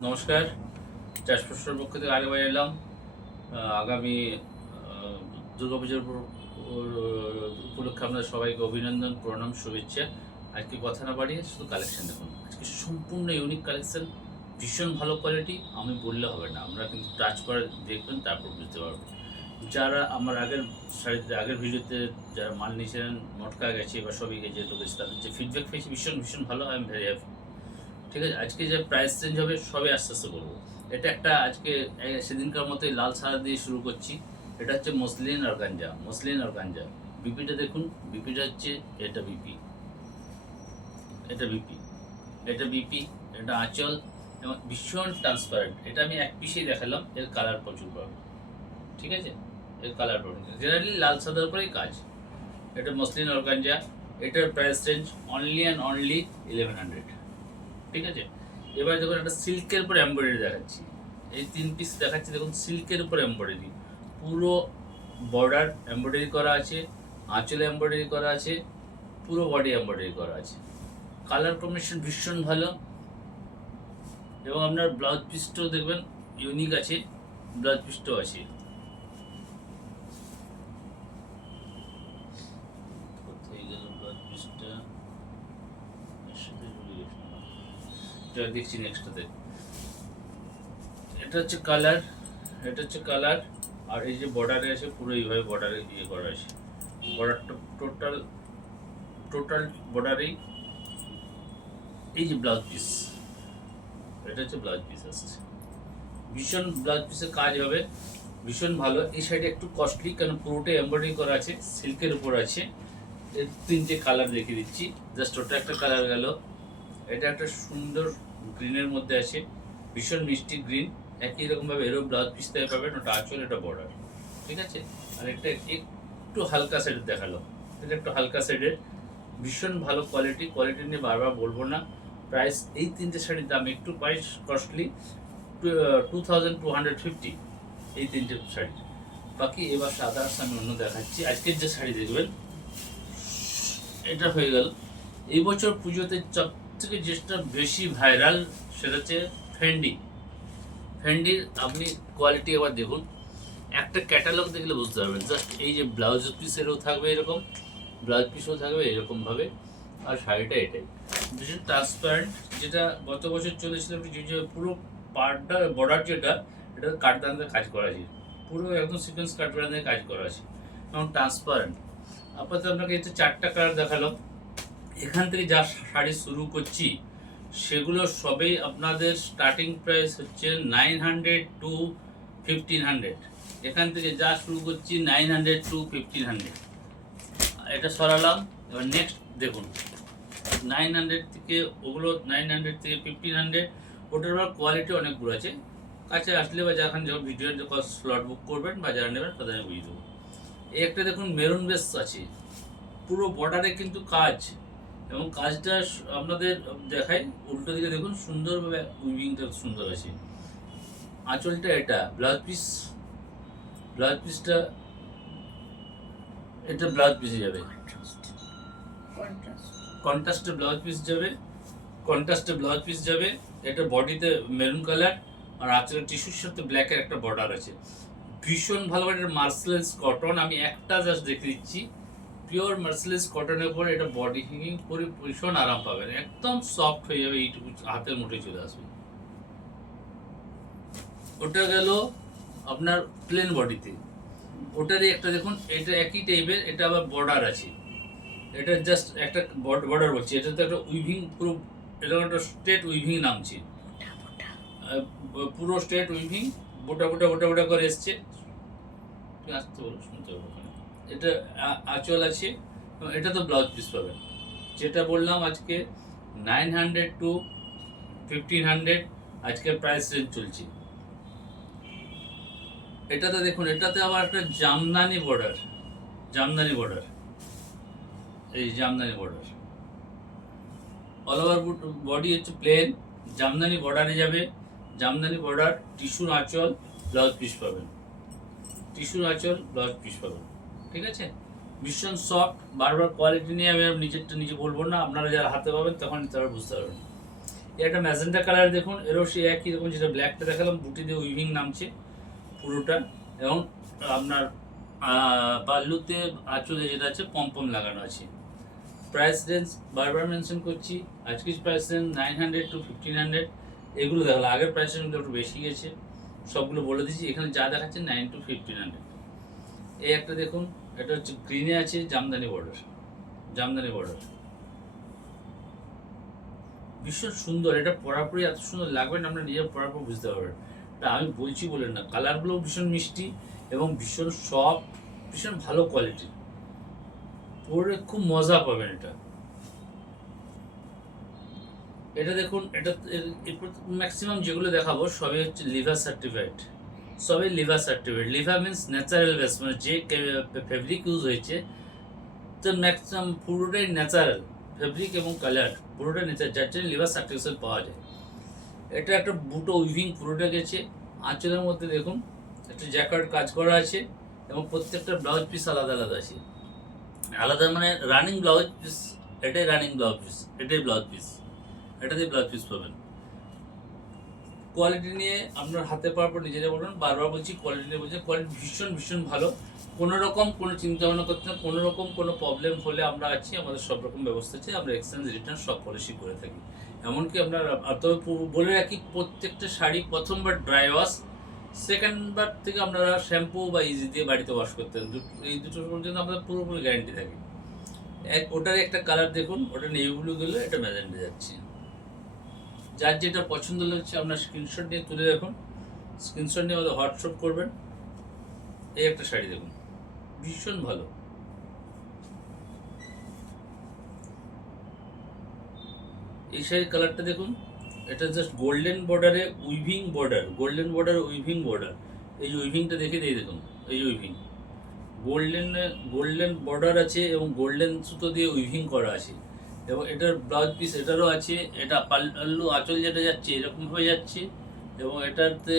নমস্কার, চাষ প্রশ্নের পক্ষ থেকে আরেকবার এলাম। আগামী দুর্গাপূজার উপলক্ষে আপনাদের সবাইকে অভিনন্দন, প্রণাম, শুভেচ্ছা। আজকে কথা না বাড়িয়ে শুধু কালেকশন দেখুন। আজকে সম্পূর্ণ ইউনিক কালেকশন, ভীষণ ভালো কোয়ালিটি। আমি বললে হবে না, আমরা কিন্তু টাচ করে দেখবেন, তারপর বুঝতে পারবেন। যারা আমার আগের ভিডিওতে যারা মাল নিয়েছিলেন, মটকা গেছে বা সবই গেছে, লোক এসে তাদের যে ফিডব্যাক পেয়েছি ভীষণ ভীষণ ভালো। I am very happy. ঠিক আছে, আজকে যে প্রাইস চেঞ্জ হবে সবে আস্তে আস্তে বলবো। এটা একটা আজকে সেদিনকার মতোই লাল সাদা দিয়ে শুরু করছি। এটা হচ্ছে মসলিন অর্গানজা। বিপিটা দেখুন, বিপিটা হচ্ছে এটা বিপি, এটা বিপি, এটা বিপি, এটা আঁচল এবং ভীষণ ট্রান্সপারেন্ট। এটা আমি এক পিসেই দেখালাম, এর কালার প্রচুর পাবে। ঠিক আছে, এর কালার পাবে, জেনারেলি লাল সাদার উপরেই কাজ। এটা মসলিন অর্গানজা। এটার price range only and only 1100। ঠিক আছে, এবার দেখুন একটা সিল্কের উপর এমব্রয়ডারি দেখাচ্ছি। এই 3 পিস দেখাচ্ছি, দেখুন সিল্কের উপর এমব্রয়ডারি, পুরো বর্ডার এমব্রয়ডারি করা আছে, আঁচলে এমব্রয়ডারি করা আছে, পুরো বডি এমব্রয়ডারি করা আছে। কালার কম্বিনেশন ভীষণ ভালো এবং আপনার ব্লাউজ পিসটাও দেখবেন ইউনিক আছে, ব্লাউজ পিসটাও আছে। কোথায় গেল ব্লাউজ পিসটা? দেখছি নেক্সটটাতে। এটা হচ্ছে কালার, এটা হচ্ছে কালার। আর এই যে বর্ডারে আছে, পুরো এইভাবে বর্ডারে ইয়ে করা আছে। বর্ডারটা টোটাল টোটাল বর্ডারেই। এই যে ব্লাউজ পিস, এটা হচ্ছে ব্লাউজ পিস আসছে। ভীষণ ব্লাউজ পিসের কাজ হবে, ভীষণ ভালো। এই সাইডে একটু কস্টলি, কারণ পুরোটাই এমব্রয়ডারি করা আছে, সিল্কের উপর আছে। এর 3টে কালার দেখিয়ে দিচ্ছি। জাস্ট ওটা একটা কালার গেল, এটা একটা সুন্দর গ্রিনের মধ্যে আছে, ভীষণ মিষ্টি গ্রিন। একই রকমভাবে এরও ব্লাউজ পিস থেকে পাবেন, ওটা আঁচল, এটা বর্ডার। ঠিক আছে, আর একটা একটু হালকা সাইডের দেখালো, এটা একটু হালকা সাইডের, ভীষণ ভালো কোয়ালিটি। কোয়ালিটি নিয়ে বারবার বলবো না। প্রাইস এই 3টে শাড়ির দাম একটু প্রাইস কস্টলি, 2250 এই 3টে শাড়ি। বাকি এবার আদার্স আমি অন্য দেখাচ্ছি। আজকের যে শাড়ি দেখবেন, এটা হয়ে গেল এই বছর পুজোতে সব থেকে যেটা বেশি ভাইরাল, সেটা হচ্ছে ফেন্ডি। ফেন্ডির আপনি কোয়ালিটি এবার দেখুন, একটা ক্যাটালগ দেখলে বুঝতে পারবেন। জাস্ট এই যে ব্লাউজ পিসেরও থাকবে এরকম, ব্লাউজ পিসও থাকবে এরকমভাবে, আর শাড়িটা এটাই ভীষণ ট্রান্সপারেন্ট। যেটা গত বছর চলেছিল, যে পুরো পার্টটা বর্ডার যেটা, এটা কাঠদানাতে কাজ করা আছে, পুরো একদম সিকোয়েন্স কাঠদানাতে কাজ করা আছে এবং ট্রান্সপারেন্ট। আপাতত আপনাকে এই 4টা কালার দেখালাম। এখান থেকে যা শাড়ি শুরু করছি সেগুলো সবেই আপনাদের স্টার্টিং প্রাইস হচ্ছে 900 টু 1500। এখান থেকে যা শুরু করছি 900 টু 1500। এটা সরালাম। এবার নেক্সট দেখুন, 900 থেকে ওগুলো 900 থেকে 1500, ওটার আবার কোয়ালিটি অনেকগুলো আছে। কাছে আসলে বা যখন ভিডিওর যখন স্লট বুক করবেন বা যারা নেবেন তাদের আমি বুঝিয়ে দেবো। এই একটা দেখুন মেরুন বেস আছে, পুরো বর্ডারে কিন্তু কাজ, এবং কাজটা আপনাদের দেখাই। উল্টো দিকে দেখুন সুন্দরভাবে উইভিংটা সুন্দর আছে। আঁচলটা এটা, ব্লাউজ পিসটা এটা ব্লাউজ পিসে যাবে, কন্ট্রাস্টে ব্লাউজ পিস যাবে। এটা বডিতে মেরুন কালার, আর আঁচলের টিস্যুর সাথে ব্ল্যাকের একটা বর্ডার আছে। ভীষণ ভালো, এটা মার্সেলাইজ কটন। আমি একটা জাস্ট দেখে দিচ্ছি, পিওর মার্সেলাইজ কটনের উপরে এটা বডি হ্যাঙ্গিং করে ভীষণ আরাম পাবেন, একদম সফট হয়ে যাবে, এইটুকু হাতের মুঠে চলে আসবে। ওটা গেল আপনার প্লেন বডিতে। ওটারই একটা দেখুন, এটা একই টাইপের, এটা আবার বর্ডার আছে। এটা জাস্ট একটা বর্ডার বলছি, এটা তো একটা উইভিং, পুরো এটা একটা স্ট্রেট উইভিং নামছে, পুরো স্ট্রেট উইভিং, বোটা বোটা বোটা বোটা করে এসছে। আসতে বলো, শুনতে হবে। এটা আঁচল আছে, এটা তো ব্লাউজ পিস পাবেন। যেটা বললাম আজকে 900 টু 1500 আজকে প্রাইস রেঞ্জ চলছে। এটাতে দেখুন, এটাতে আবার একটা জামদানি বর্ডার, এই Jamdani border all over body হচ্ছে প্লেন, জামদানি বর্ডারে যাবে, জামদানি বর্ডার, টিস্যুর আঁচল, ব্লাউজ পিস পাবেন, ঠিক আছে। ভীষণ সফট। বারবার কোয়ালিটি নিয়ে আমি নিজে বলবো না, আপনারা যারা হাতে পাবেন তখন তারা বুঝতে পারবেন। একটা ম্যাজেন্টা কালার দেখুন, এরও সেই একই রকম, যেটা ব্ল্যাকটা দেখালাম বুটি দিয়ে উইভিং নামছে পুরোটা। এবং আপনার পাল্লুতে আঁচলে যেটা আছে পম্পম লাগানো আছে। প্রাইস রেঞ্জ বারবার মেনশন করছি, আজকের প্রাইস রেঞ্জ 900 to 1500। এগুলো দেখালো, আগের প্রাইস রেঞ্জ একটু বেশি গেছে, সবগুলো বলে দিচ্ছি। এখানে যা দেখাচ্ছে 9 to 1500। এই একটা দেখুন, এটা হচ্ছে গ্রিনে আছে জামদানি বর্ডার, জামদানি বর্ডার, ভীষণ সুন্দর। এটা পরাপরই এত সুন্দর লাগবে না, আপনার নিজের পরাপর বুঝতে পারবেন। তা আমি বলছি বলেন না, কালারগুলো ভীষণ মিষ্টি এবং ভীষণ সফট, ভীষণ ভালো কোয়ালিটি, পরে খুব মজা পাবেন এটা। এটা দেখুন, এটা এরপর ম্যাক্সিমাম যেগুলো দেখাবো সবই হচ্ছে লিভার সার্টিফাইড, সবই liver certified. Liver means natural base, মানে যে ফেব্রিক ইউজ হয়েছে তো ম্যাক্সিমাম পুরোটাই ন্যাচারাল ফেব্রিক এবং কালার, পুরোটা ন্যাচারাল, যার জন্য লিভার সার্টিফিকেশন পাওয়া যায়। এটা একটা বুটো উইভিং পুরোটা গেছে। আঁচলের মধ্যে দেখুন একটা জ্যাকার্ড কাজ করা আছে এবং প্রত্যেকটা ব্লাউজ পিস আলাদা আলাদা আছে, আলাদা মানে রানিং ব্লাউজ পিস। এটাই রানিং ব্লাউজ পিস, এটাই ব্লাউজ পিস, এটাতে ব্লাউজ পিস পাবেন। কোয়ালিটি নিয়ে আপনার হাতে পাওয়ার পর নিজেরা বলবেন, বারবার বলছি কোয়ালিটি নিয়ে বলছি, কোয়ালিটি ভীষণ ভীষণ ভালো। কোনো রকম কোনো চিন্তা ভাবনা করতে না, কোনো রকম কোনো প্রবলেম হলে আমরা আছি, আমাদের সব রকম ব্যবস্থা আছে, আমরা এক্সচেঞ্জ রিটার্ন সব পলিসি করে থাকি। এমনকি আপনার, তবে বলে রাখি, প্রত্যেকটা শাড়ি প্রথমবার ড্রাই ওয়াশ, সেকেন্ড বার থেকে আপনারা শ্যাম্পু বা ইজি দিয়ে বাড়িতে ওয়াশ করতেন, এই দুটোর পর্যন্ত আমাদের পুরোপুরি গ্যারান্টি থাকে। ওটার একটা কালার দেখুন, ওটা নেভি ব্লু গেলে এটা ম্যাজেন্টা যাচ্ছে। যার যেটা পছন্দ লাগছে আপনার স্ক্রিনশট নিয়ে তুলে রাখুন, স্ক্রিনশট নিয়ে আমাদের হোয়াটসঅ্যাপ করবেন। এই একটা শাড়ি দেখুন, ভীষণ ভালো। এই শাড়ির কালারটা দেখুন, এটা জাস্ট গোল্ডেন বর্ডারে weaving border, golden border weaving border. এই যে উইভিংটা দেখে দিয়ে দেখুন, এই যে উইভিং, গোল্ডেন গোল্ডেন বর্ডার আছে এবং গোল্ডেন সুতো দিয়ে উইভিং করা আছে। এবং এটার ব্লাউজ পিস এটারও আছে, এটা পাল্লু আঁচল যেটা যাচ্ছে এরকমভাবে যাচ্ছে। এবং এটাতে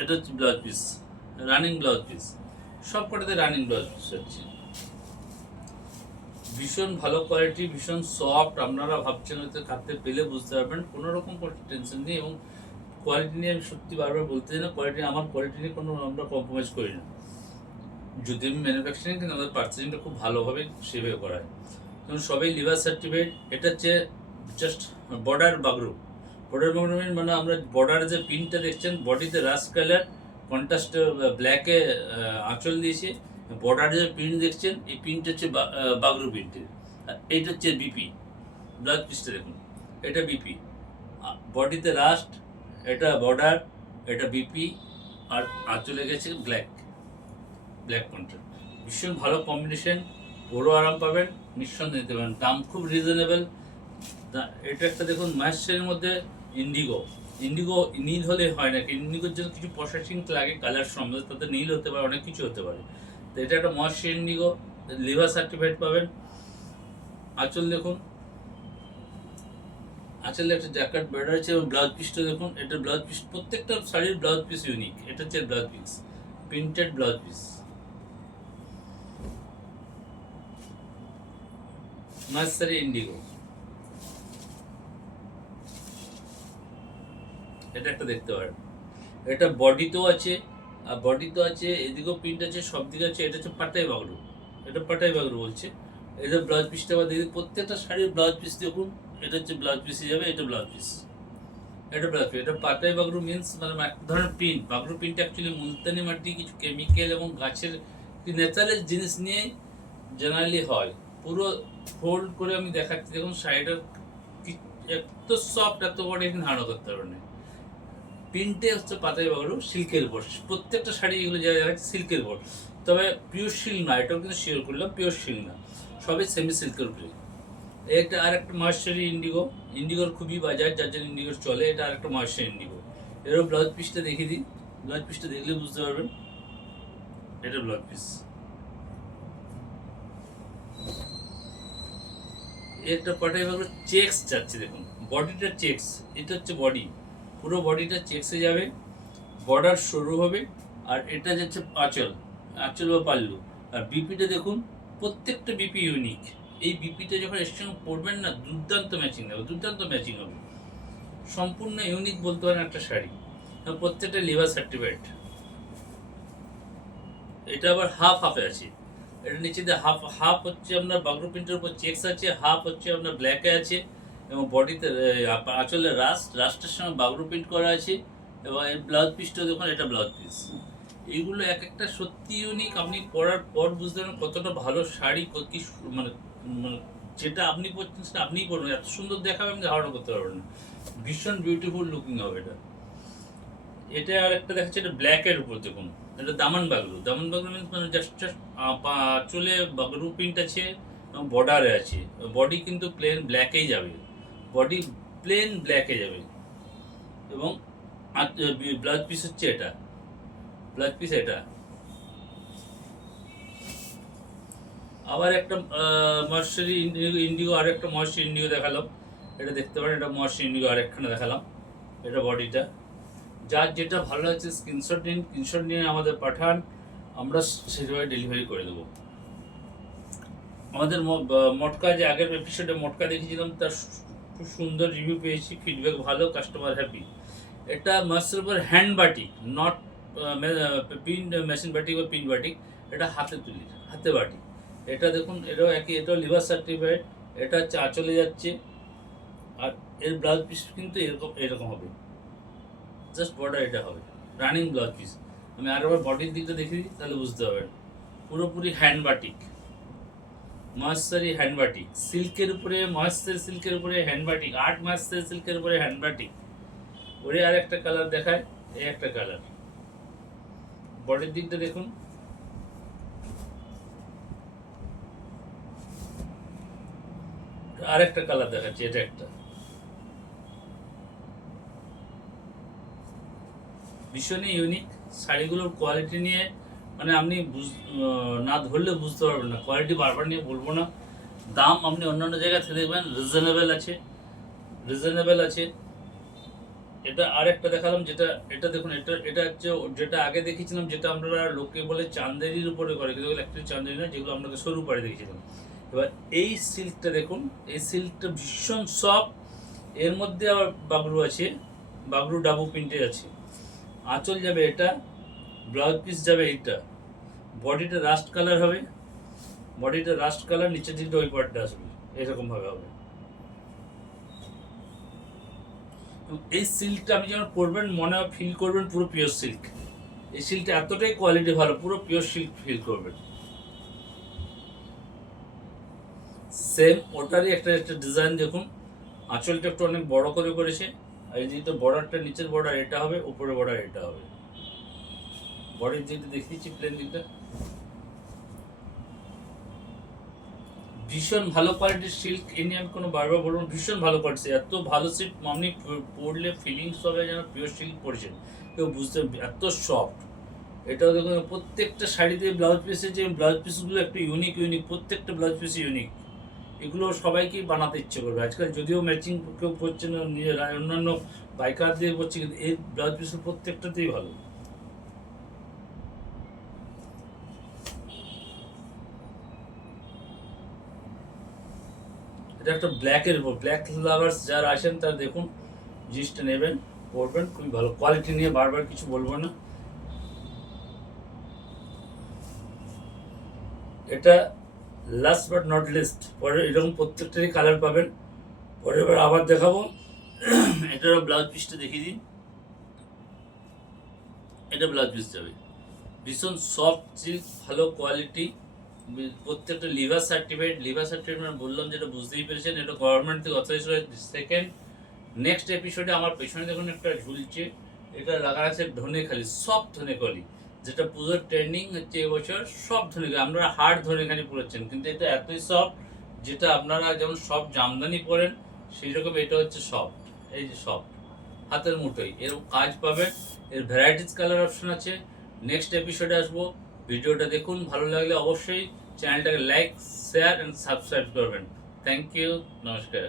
এটা হচ্ছে blouse piece, running blouse piece, সব কটাতে রানিং ব্লাউজ পিস হচ্ছে। ভীষণ ভালো কোয়ালিটি, ভীষণ সফট। আপনারা ভাবছেন হয়তো কাটতে পেলে বুঝতে পারবেন, কোনো রকম কোনো টেনশন নেই। এবং কোয়ালিটি নিয়ে আমি সত্যি বারবার বলতে চাই না, কোয়ালিটি, আমার কোয়ালিটি নিয়ে কোনো আমরা কম্প্রোমাইজ করি না। যদি আমি ম্যানুফ্যাকচারিং, কিন্তু আমাদের পার্চেসিংটা খুব ভালোভাবে সেভাবে করা হয়, কারণ সবাই লিভার সার্টিফাইড। এটা হচ্ছে just border Bagru, border Bagru মানে আমরা বর্ডার যে প্রিন্টটা দেখছেন, বডিতে রাস্ট কালার কন্ট্রাস্ট ব্ল্যাকে আঁচল দিয়েছে। বর্ডার যে প্রিন্ট দেখছেন, এই প্রিন্ট হচ্ছে বাগরু প্রিন্টের। আর এইটা হচ্ছে বিপি, ব্লাউজ পিসটা দেখুন, এটা বিপি, বডিতে রাস্ট, এটা বর্ডার, এটা বিপি, আর আঁচলে গেছে ব্ল্যাক, ব্ল্যাক কন্ট্রাস্ট। ভীষণ ভালো কম্বিনেশন, বড় আরাম পাবেন, নিঃসন্দেহে নিতে পারেন, দাম খুব রিজনেবল। এটা একটা দেখুন মহেশ্বরীর মধ্যে ইন্ডিগো, ইন্ডিগো নীল হলে হয় না, ইন্ডিগোর জন্য কিছু প্রসেসিং লাগে কালার সমেত, তাতে নীল হতে পারে, অনেক কিছু হতে পারে। তো এটা একটা মহেশ্বরী ইন্ডিগো, লিভার সার্টিফাইড পাবেন। আঁচল দেখুন, আঁচলে একটা জ্যাকেট বেড়া আছে এবং ব্লাউজ পিসটা দেখুন, এটা ব্লাউজ পিস, প্রত্যেকটা শাড়ির ব্লাউজ পিস ইউনিক। এটা হচ্ছে blouse piece, printed blouse piece, Maheshwari Indigo. এটা একটা দেখতে পারেন, এটা বডিতেও আছে, আর বডিতেও আছে, এদিকেও প্রিন্ট আছে, সব দিকে আছে। এটা হচ্ছে পাটাই বাগরু, এটা পাটাই বাগরু বলছে। এটা ব্লাউজ পিসটা আবার দেখি, প্রত্যেকটা শাড়ির ব্লাউজ পিস দেখুন, এটা হচ্ছে ব্লাউজ পিসে যাবে, এটা ব্লাউজ পিস, এটা ব্লাউজ পিস। এটা পাটাই বাগরু মিন্স মানে এক ধরনের print. Bagru print actually Multani মাটি, কিছু কেমিক্যাল এবং গাছের ন্যাচারাল জিনিস নিয়ে জেনারেলি হয়। পুরো ফোল্ড করে আমি দেখাচ্ছি দেখুন, শাড়িটার এত সফট, এত বড়, এখানে ধারণা করতে পারবেন না। প্রিন্টে হচ্ছে পাতাই বাগরু, সিল্কের উপর, প্রত্যেকটা শাড়ি এগুলো যা দেখাচ্ছে সিল্কের উপর। তবে পিওর সিল্ক না, এটাও কিন্তু শিওর করলাম পিওর সিল্ক না, সবই সেমি সিল্কের উপরে। একটা আর একটা মহেশ্বরী ইন্ডিগো, ইন্ডিগোর খুবই বাজার, যার জন্য ইন্ডিগোর চলে। এটা আর একটা মহেশ্বরী ইন্ডিগো। এরও ব্লাউজ পিসটা দেখিয়ে দিই, ব্লাউজ পিসটা দেখলে বুঝতে পারবেন, এটা ব্লাউজ পিস। একটা পাটাই বাগরু চেক্স যাচ্ছে দেখুন, বডিটা চেক্স, এটা হচ্ছে বডি, পুরো বডিটা চেক্সে যাবে, বর্ডার সরু হবে। আর এটা যাচ্ছে আঁচল, আঁচল বা পাল্লু। আর বিপিটা দেখুন, প্রত্যেকটা বিপি ইউনিক। এই বিপিটা যখন এর সঙ্গে পড়বেন না, দুর্দান্ত ম্যাচিং হবে, দুর্দান্ত ম্যাচিং হবে। সম্পূর্ণ ইউনিক বলতে পারেন একটা শাড়ি, প্রত্যেকটা লিভার সার্টিফাইড। এটা আবার হাফ হাফে আছে, এটা নিচে দিয়ে হাফ হাফ হচ্ছে আপনার বাগরু প্রিন্টের উপর চেকস আছে, হাফ হচ্ছে আপনার ব্ল্যাকে আছে, এবং বডিতে আঁচলের রাস্টের সঙ্গে বাগরু প্রিন্ট করা আছে, এবং এর ব্লাউজ পিসটা দেখুন, এটা ব্লাউজ পিস। এইগুলো এক একটা সত্যি ইউনিক, আপনি পরার পর বুঝতে পারেন কতটা ভালো শাড়ি, কি মানে মানে যেটা আপনি পরছেন সেটা আপনিই পরবেন, এত সুন্দর দেখাবে আপনি ধারণা করতে পারবেন না, ভীষণ বিউটিফুল লুকিং হবে এটা। এটা আর একটা দেখাচ্ছে, এটা ব্ল্যাকের উপর দেখুন, এটা দামান বাগরু মিন্স মানে জাস্ট চলে বাগরু প্রিন্ট আছে এবং বর্ডারে আছে, বডি কিন্তু প্লেন ব্ল্যাকেই যাবে, বডি প্লেন ব্ল্যাকে যাবে, এবং ব্লাউজ পিস হচ্ছে এটা, ব্লাউজ পিস এটা। আবার একটা ময়েশ্চারি ইন্ডিগো, আর একটা ময়েশ্চারি ইন্ডিগো দেখালাম, এটা দেখতে পারেন, এটা ময়েশ্চারি ইন্ডিগো আরেকখানে দেখালাম, এটা বডিটা। যার যেটা ভালো লাগছে স্ক্রিনশট নিয়ে আমাদের পাঠান, আমরা সেভাবে ডেলিভারি করে দেবো। আমাদের মটকা, যে আগের এপিসোডে মটকা দেখিয়েছিলাম, তার খুব সুন্দর রিভিউ পেয়েছি, ফিডব্যাক ভালো, কাস্টমার হ্যাপি। এটা মাস্টার উপর hand batik, not pin machine batik বা পিন বাটিক, এটা হাতে তুলি, হাতে বাটিক। এটা দেখুন, এটাও একই, এটাও লিভার সার্টিফাইড, এটা হচ্ছে আঁচলে যাচ্ছে, আর এর ব্লাউজ পিস কিন্তু এরকম এরকম হবে, জাস্ট বর্ডার এটা হবে, রানিং ব্লাউজ পিস। আমি আরেকবার বডির দিকটা দেখে দিই, তাহলে বুঝতে পারবেন। পুরোপুরি হ্যান্ড বাটিক, ময়েশ্চারি হ্যান্ড বাটিক, সিল্কের উপরে ময়েশ্চারি, সিল্কের উপরে হ্যান্ড বাটিক, আর্ট ময়েশ্চারি সিল্কের উপরে হ্যান্ড বাটিক। ওরে আর একটা কালার দেখায়, এই একটা কালার, বডির দিকটা দেখুন, আর একটা কালার দেখাচ্ছি, এটা একটা ভীষণই ইউনিক। শাড়িগুলোর কোয়ালিটি নিয়ে মানে আপনি না ধরলে বুঝতে পারবেন না, কোয়ালিটি বারবার নিয়ে বলবো না। দাম আপনি অন্যান্য জায়গা থেকে দেখবেন রিজনেবল আছে, রিজনেবল আছে। এটা আর একটা দেখালাম, যেটা এটা দেখুন, এটা হচ্ছে যেটা আগে দেখেছিলাম, যেটা আমরা লোকে বলে চান্দেরির উপরে করে, কিন্তু অ্যাকচুয়ালি চান্দেরি না, যেগুলো আপনাকে সরু পাড়ে দেখেছিলাম। এবার এই সিল্কটা দেখুন, এই সিল্কটা ভীষণ সফট, এর মধ্যে আবার বাগরু আছে, বাগরু ডাবু প্রিন্টে আছে, আঁচল যাবে এটা, ব্লাউজ পিস যাবে এইটা, বডিটা রাস্ট কালার হবে, বডিটা রাস্ট কালার, নিচের দিকটা ওই পার্টটা আসবে, এরকম ভাবে হবে। এই সিল্কটা আপনি যখন পরবেন মনে ফিল করবেন পুরো পিওর সিল্ক। এই সিল্কটা এতটাই কোয়ালিটি ভালো, পুরো পিওর সিল্ক ফিল করবেন। সেম ওটারই একটা একটা ডিজাইন দেখুন, আঁচলটা একটু অনেক বড় করে করেছে, আর এই দিকটা বর্ডারটা, নিচের বর্ডার এটা হবে, উপরে বর্ডার এটা হবে। বডির দিকটা দেখিয়েছি, প্লেন দিকটা ভীষণ ভালো কোয়ালিটির সিল্ক, এ নিয়ে আমি কোনো বারবার বলবো, ভীষণ ভালো কোয়ালিটি, এত ভালো সিল্ক আপনি পরলে ফিলিংস হবে যেন পিওর সিল্ক পরেছেন, কেউ বুঝতে, এত সফট। এটাও দেখুন, প্রত্যেকটা শাড়িতে ব্লাউজ পিসের যে ব্লাউজ পিসগুলো একটু ইউনিক ইউনিক, প্রত্যেকটা ব্লাউজ পিস ইউনিক। এগুলো সবাইকেই বানাতে ইচ্ছে করবে আজকাল, যদিও ম্যাচিং কেউ করছে না, নিজের অন্যান্য বাইকার দিয়ে করছে, কিন্তু এই ব্লাউজ পিসের প্রত্যেকটাতেই ভালো। এটা একটা ব্ল্যাকের উপর, ব্ল্যাক লাভার্স যারা আছেন তারা দেখুন, জিনিসটা নেবেন, পরবেন, খুবই ভালো কোয়ালিটি নিয়ে বারবার কিছু বলবো না। এটা লাস্ট বাট নট লিস্ট, পরে এরকম প্রত্যেকটারই কালার পাবেন, পরের বার আবার দেখাবো। এটারও ব্লাউজ পিসটা দেখিয়ে দিন, এটা ব্লাউজ পিস যাবে, ভীষণ সফট সিল্ক, ভালো কোয়ালিটি, প্রত্যেকটা লিভার সার্টিফাইড। লিভার সার্টিফাইড মানে বললাম, যেটা বুঝতেই পেরেছেন, এটা গভর্নমেন্ট থেকে অথরাইজ হয়েছে। সেকেন্ড নেক্সট এপিসোডে আমার পেছনে দেখুন একটা ঝুলছে, এটা লাগা আছে ধনেখালি, সব ধনেখালি, যেটা পুজোর ট্রেন্ডিং হচ্ছে এবছর, সব ধনেখালি। আমরা হার্ড ধনেখালি পরেছেন, কিন্তু এটা এতই সফট, যেটা আপনারা যেমন সব জামদানি পরেন সেই রকম এটা হচ্ছে সফট, এই যে সফট, হাতের মুঠোই এরকম কাজ পাবেন। এর ভ্যারাইটিস কালার অপশন আছে। নেক্সট এপিসোডে আসবো, ভিডিওটা দেখুন, ভালো লাগলে অবশ্যই চ্যানেলটাকে লাইক, শেয়ার অ্যান্ড সাবস্ক্রাইব করবেন। থ্যাংক ইউ, নমস্কার।